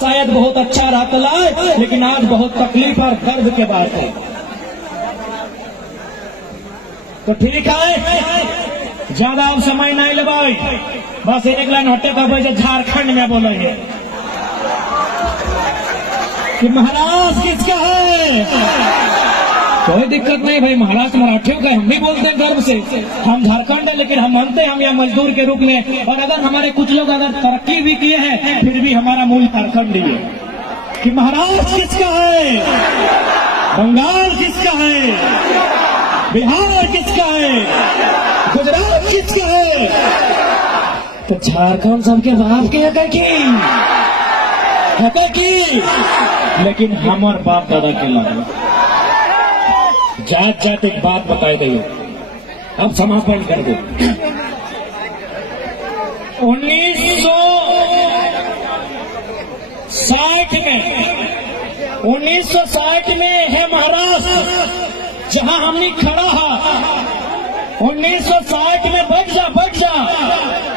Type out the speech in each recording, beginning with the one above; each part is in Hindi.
शायद बहुत अच्छा रहता है, लेकिन आज बहुत तकलीफ और दर्द के बात है। तो ठीक है, ज्यादा अब समय नहीं लगाई, बस एक लाइन हटे का वजह झारखंड में बोलेंगे कि महाराज किसका है। कोई दिक्कत नहीं भाई, महाराष्ट्र मराठियों का, हम भी बोलते हैं गर्व से, हम झारखंड है, लेकिन हम मानते हैं हम यहाँ मजदूर के रूप में। और अगर हमारे कुछ लोग अगर तरक्की भी किए हैं, फिर भी हमारा मूल झारखंड ही है। कि महाराष्ट्र किसका है, बंगाल किसका है, बिहार किसका है, गुजरात किसका है, तो झारखंड सबके बाप के है की, लेकिन हमार बाप दादा के लगे जात जात एक बात बताई गई। अब समापन कर दो। 1960 में है महाराष्ट्र जहां हमने खड़ा है। 1960 में बैठ जा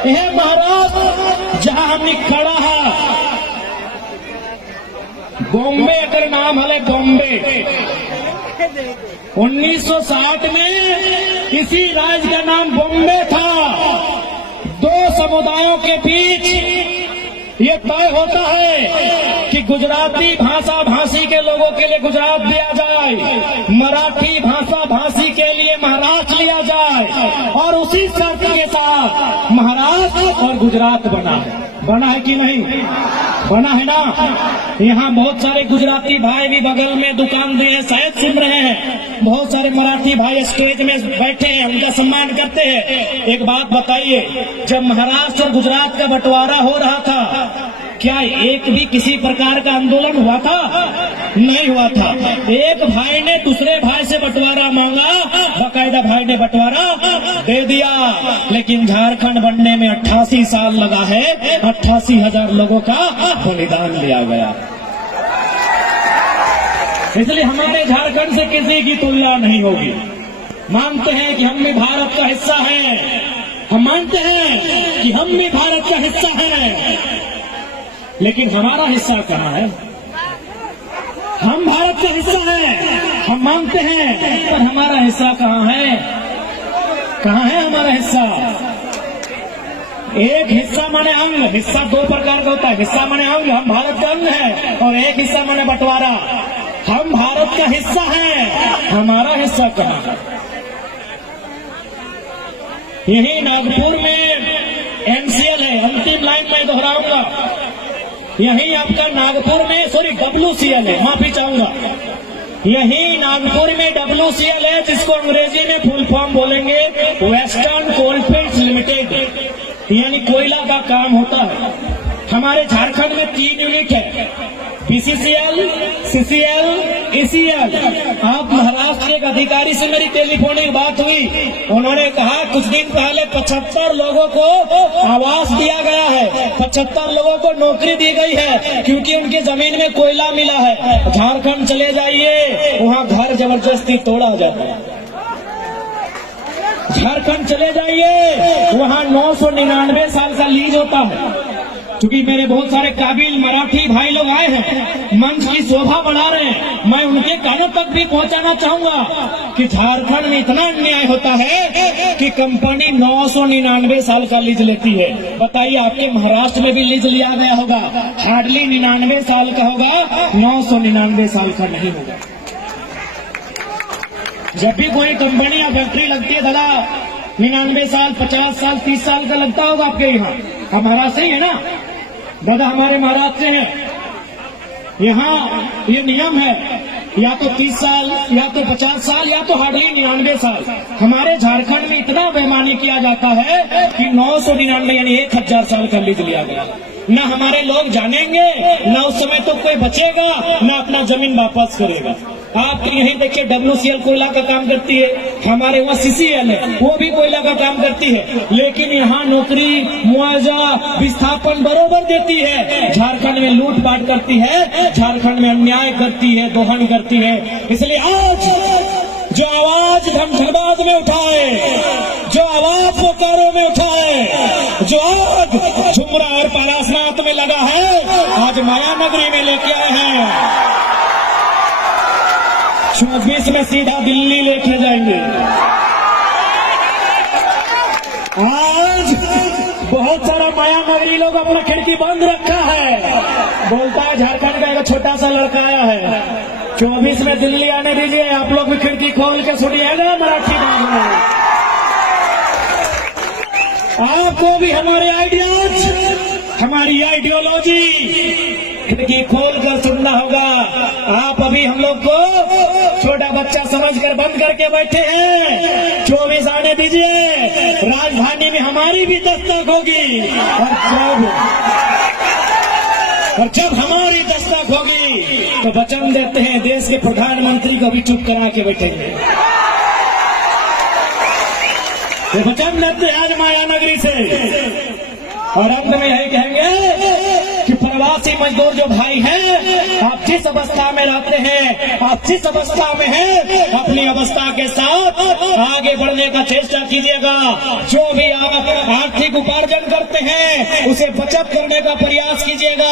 यह महाराष्ट्र जहां हमने खड़ा है। बॉम्बे अगर नाम है, बॉम्बे 1960 में इसी राज्य का नाम बॉम्बे था। दो समुदायों के बीच ये तय होता है कि गुजराती भाषा भाषी के लोगों के लिए गुजरात दिया जाए, मराठी भाषा भाषी के लिए महाराष्ट्र लिया जाए, और उसी शर्त के साथ महाराष्ट्र और गुजरात बना है कि नहीं, बना है ना। यहाँ बहुत सारे गुजराती भाई भी बगल में दुकान दिए शायद सुन रहे हैं, बहुत सारे मराठी भाई स्टेज में बैठे हैं, उनका सम्मान करते हैं। एक बात बताइए, जब महाराष्ट्र और गुजरात का बंटवारा हो रहा था, क्या एक भी किसी प्रकार का आंदोलन हुआ था? नहीं हुआ था। एक भाई ने दूसरे भाई से बंटवारा मांगा, बाकायदा भाई ने बंटवारा दे दिया, लेकिन झारखंड बनने में 88 साल लगा है। 88,000 लोगों का बलिदान दिया गया। इसलिए हमारे झारखंड से किसी की तुलना नहीं होगी। मानते हैं कि हम भी भारत का हिस्सा है, हम मानते हैं कि हम भी भारत का हिस्सा है, लेकिन हमारा हिस्सा कहाँ है? हम भारत का हिस्सा है, हम मानते हैं, पर हमारा हिस्सा कहाँ है? कहाँ है हमारा हिस्सा? एक हिस्सा माने अंग, हिस्सा दो प्रकार का होता है। हिस्सा माने अंग, हम भारत का अंग है, और एक हिस्सा माने बंटवारा। हम भारत का हिस्सा है, हमारा हिस्सा कहाँ है? यही नागपुर में एमसीएल है, अंतिम लाइन में दोहराऊंगा। यही आपका नागपुर में WCL है, माफी चाहूंगा। यही नागपुर में WCL है, जिसको अंग्रेजी में फुल फॉर्म बोलेंगे वेस्टर्न कोलफील्ड्स लिमिटेड, यानी कोयला का काम होता है। हमारे झारखंड में 3 यूनिट है, BCCL, CCL, ECL। आप महाराष्ट्र के एक अधिकारी से मेरी टेलीफोनिक बात हुई, उन्होंने कहा कुछ दिन पहले 75 लोगों को आवास दिया गया है, 75 लोगों को नौकरी दी गई है, क्योंकि उनकी जमीन में कोयला मिला है। झारखंड चले जाइए, वहाँ घर जबरदस्ती तोड़ा जाता है। झारखंड चले जाइए, वहाँ 999 साल का लीज होता है। क्योंकि मेरे बहुत सारे काबिल मराठी भाई लोग आए हैं, मंच की शोभा बढ़ा रहे हैं, मैं उनके कानों तक भी पहुंचाना चाहूंगा कि झारखंड में इतना अन्याय होता है कि कंपनी 999 साल का लीज लेती है। बताइए, आपके महाराष्ट्र में भी लीज लिया गया होगा, हार्डली 99 साल का होगा, 999 साल का नहीं होगा। जब भी कोई कंपनी या फैक्ट्री लगती है दादा, 99 साल, 50 साल, 30 साल का लगता होगा आपके यहाँ। आप महाराष्ट्र ही है ना दादा? हमारे महाराष्ट्र से हैं। यहाँ ये नियम है, या तो 30 साल, या तो 50 साल, या तो हार्डली 99 साल। हमारे झारखंड में इतना बेईमानी किया जाता है कि 999 यानी 1000 साल का लीज लिया गया। न हमारे लोग जानेंगे, न उस समय तो कोई बचेगा, न अपना जमीन वापस करेगा। आप यहीं देखिए, WCL कोयला का काम करती है, हमारे वहाँ CCL है, वो भी कोयला का काम करती है, लेकिन यहाँ नौकरी, मुआवजा, विस्थापन बरोबर देती है। झारखंड में लूटपाट करती है, झारखंड में अन्याय करती है, दोहन करती है। इसलिए आज जो आवाज धनबाद में उठाए, जो आवाज बोकारो में उठाए, जो आग झुमरा और पारासनाथ में लगा है, आज माया नगरी में लेके आए हैं। 24 में सीधा दिल्ली लेके जाएंगे। आज बहुत सारा माया नगरी लोग अपना खिड़की बंद रखा है, बोलता है झारखंड का एक छोटा सा लड़का आया है। 24 में दिल्ली आने दीजिए, आप लोग भी खिड़की खोल के सुनिएगा मराठी में। आपको भी हमारे आइडियाज, हमारी आइडियोलॉजी खिड़की खोल कर सुनना होगा। आप अभी हम लोग को छोटा बच्चा समझकर बंद करके बैठे हैं। 24 आने दीजिए, राजधानी में हमारी भी दस्तक होगी, और जब हमारी दस्तक होगी तो वचन देते हैं देश के प्रधानमंत्री को भी चुप करा के बैठेंगे। तो वचन देते हैं आज माया नगरी से। और अंत में यही कहेंगे कि प्रवासी मजदूर जो भाई हैं, आप जिस अवस्था में रहते हैं, आप जिस अवस्था में हैं, अपनी अवस्था के साथ आगे बढ़ने का चेष्टा कीजिएगा। जो भी आप आर्थिक उपार्जन करते हैं उसे बचत करने का प्रयास कीजिएगा।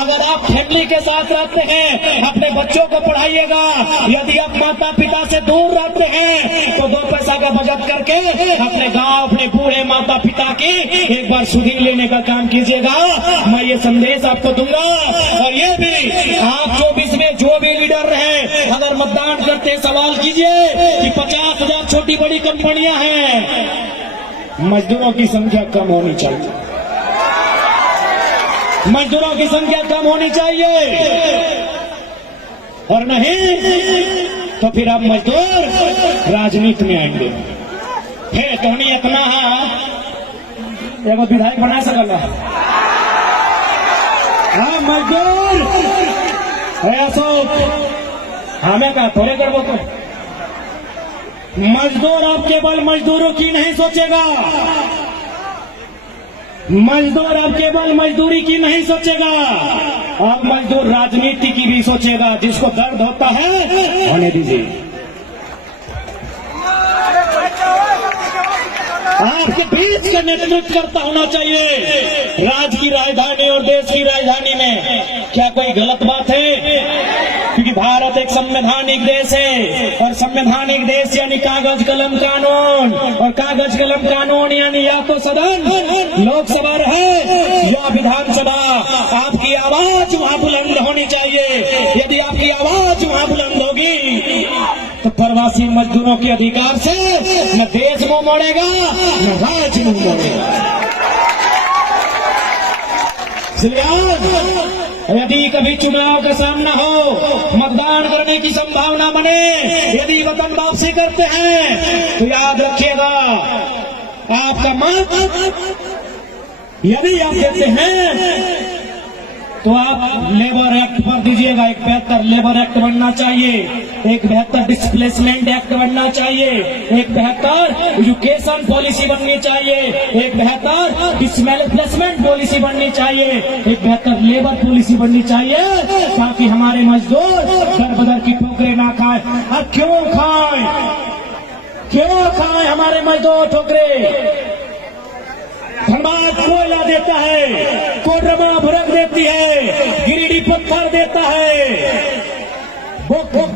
अगर आप फैमिली के साथ रहते हैं, अपने बच्चों को पढ़ाइएगा। यदि आप माता पिता से दूर रहते हैं तो 2 पैसा का बचत करके अपने गाँव, अपने बूढ़े माता पिता की एक बार सुधीर लेने का काम कीजिएगा। मैं ये संदेश आपको दूंगा। और ये भी आप 24 में जो भी लीडर रहे, अगर मतदान करते सवाल कीजिए कि 50,000 छोटी बड़ी कंपनियां हैं, मजदूरों की संख्या कम होनी चाहिए, मजदूरों की संख्या कम होनी चाहिए। और नहीं तो फिर आप मजदूर राजनीति में आएंगे। फिर तो नहीं इतना एगो विधायक बना सकल। हाँ मजदूर अशोक हमें का थोड़े करबो तो मजदूर आप केवल मजदूरों की नहीं सोचेगा, मजदूर अब केवल मजदूरी की नहीं सोचेगा, अब मजदूर राजनीति की भी सोचेगा। जिसको दर्द होता है होने दीजिए। आपके बीच का नेतृत्व करता होना चाहिए। राज्य की राजधानी और देश की राजधानी में क्या कोई गलत बात है? क्योंकि भारत एक संवैधानिक देश है, और संवैधानिक देश यानी कागज कलम कानून, और कागज कलम कानून यानी या तो सदन लोकसभा रहे या विधानसभा। आपकी आवाज वहाँ बुलंद होनी चाहिए। यदि आपकी आवाज वहाँ बुलंद होगी तो प्रवासी मजदूरों के अधिकार से न देश मुंह मोड़ेगा न राज्य मुंह मोड़ेगा। इसलिए यदि कभी चुनाव का सामना हो, मतदान करने की संभावना बने, यदि वतन वापसी करते हैं तो याद रखिएगा आपका मत यदि आप देते हैं तो आप लेबर एक्ट पर दीजिएगा। एक बेहतर लेबर एक्ट बनना चाहिए, एक बेहतर डिस्प्लेसमेंट एक्ट बनना चाहिए, एक बेहतर एजुकेशन पॉलिसी बननी चाहिए, एक बेहतर डिस्प्लेसमेंट पॉलिसी बननी चाहिए, एक बेहतर लेबर पॉलिसी बननी चाहिए, ताकि हमारे मजदूर दर बदर की ठोकरें ना खाए। अब क्यों खाएं हमारे मजदूर ठोकरें? धनबाद कोयला देता है, कोडरमा भुरक देती है, गिरिडीह पत्थर देता है,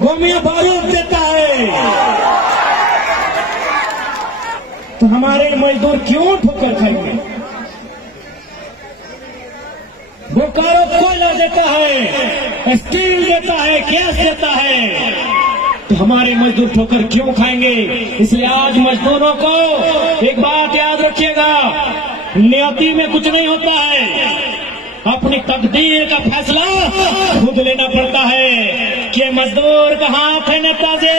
गोमिया बारूद देता है, तो हमारे मजदूर क्यों ठोकर खाएंगे? बोकारो कोयला देता है, स्टील देता है, गैस देता है, तो हमारे मजदूर ठोकर क्यों खाएंगे? इसलिए आज मजदूरों को एक बात याद रखिएगा, नियति में कुछ नहीं होता है, अपनी तकदीर का फैसला खुद लेना पड़ता है। कि मजदूर का हाथ है नेताजी,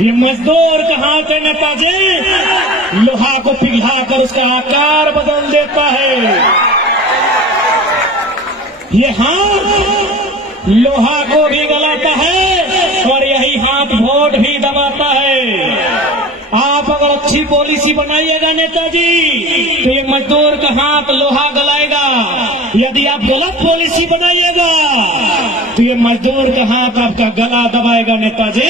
ये मजदूर का हाथ है नेताजी, लोहा को पिघलाकर उसका आकार बदल देता है। ये हाथ लोहा को भी गलाता है और यही हाथ वोट भी दबाता है। आप अगर अच्छी पॉलिसी बनाइएगा नेताजी तो ये मजदूर का हाथ लोहा गलाएगा। यदि आप गलत पॉलिसी बनाइएगा तो ये ये मजदूर का हाथ आपका गला दबाएगा नेताजी,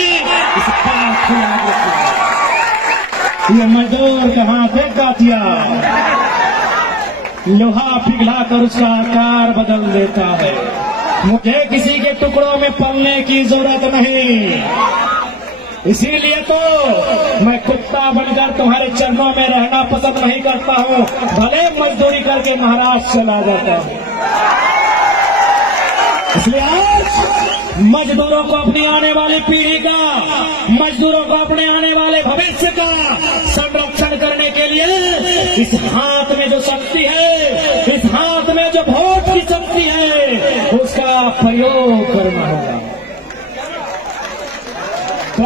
इस बात को याद रखिए। ये मजदूर का हाथ है कातिया, लोहा पिघला कर उसका आकार बदल देता है। मुझे किसी के टुकड़ों में पलने की जरूरत नहीं, इसीलिए तो मैं कुत्ता बनकर तुम्हारे चरणों में रहना पसंद नहीं करता हूँ, भले मजदूरी करके महाराष्ट्र चला जाता हूँ। इसलिए आज मजदूरों को अपनी आने वाली पीढ़ी का, मजदूरों को अपने आने वाले भविष्य का संरक्षण करने के लिए इस हाथ में जो शक्ति है, इस हाथ में जो वोट की शक्ति है, उसका प्रयोग करना होगा। तो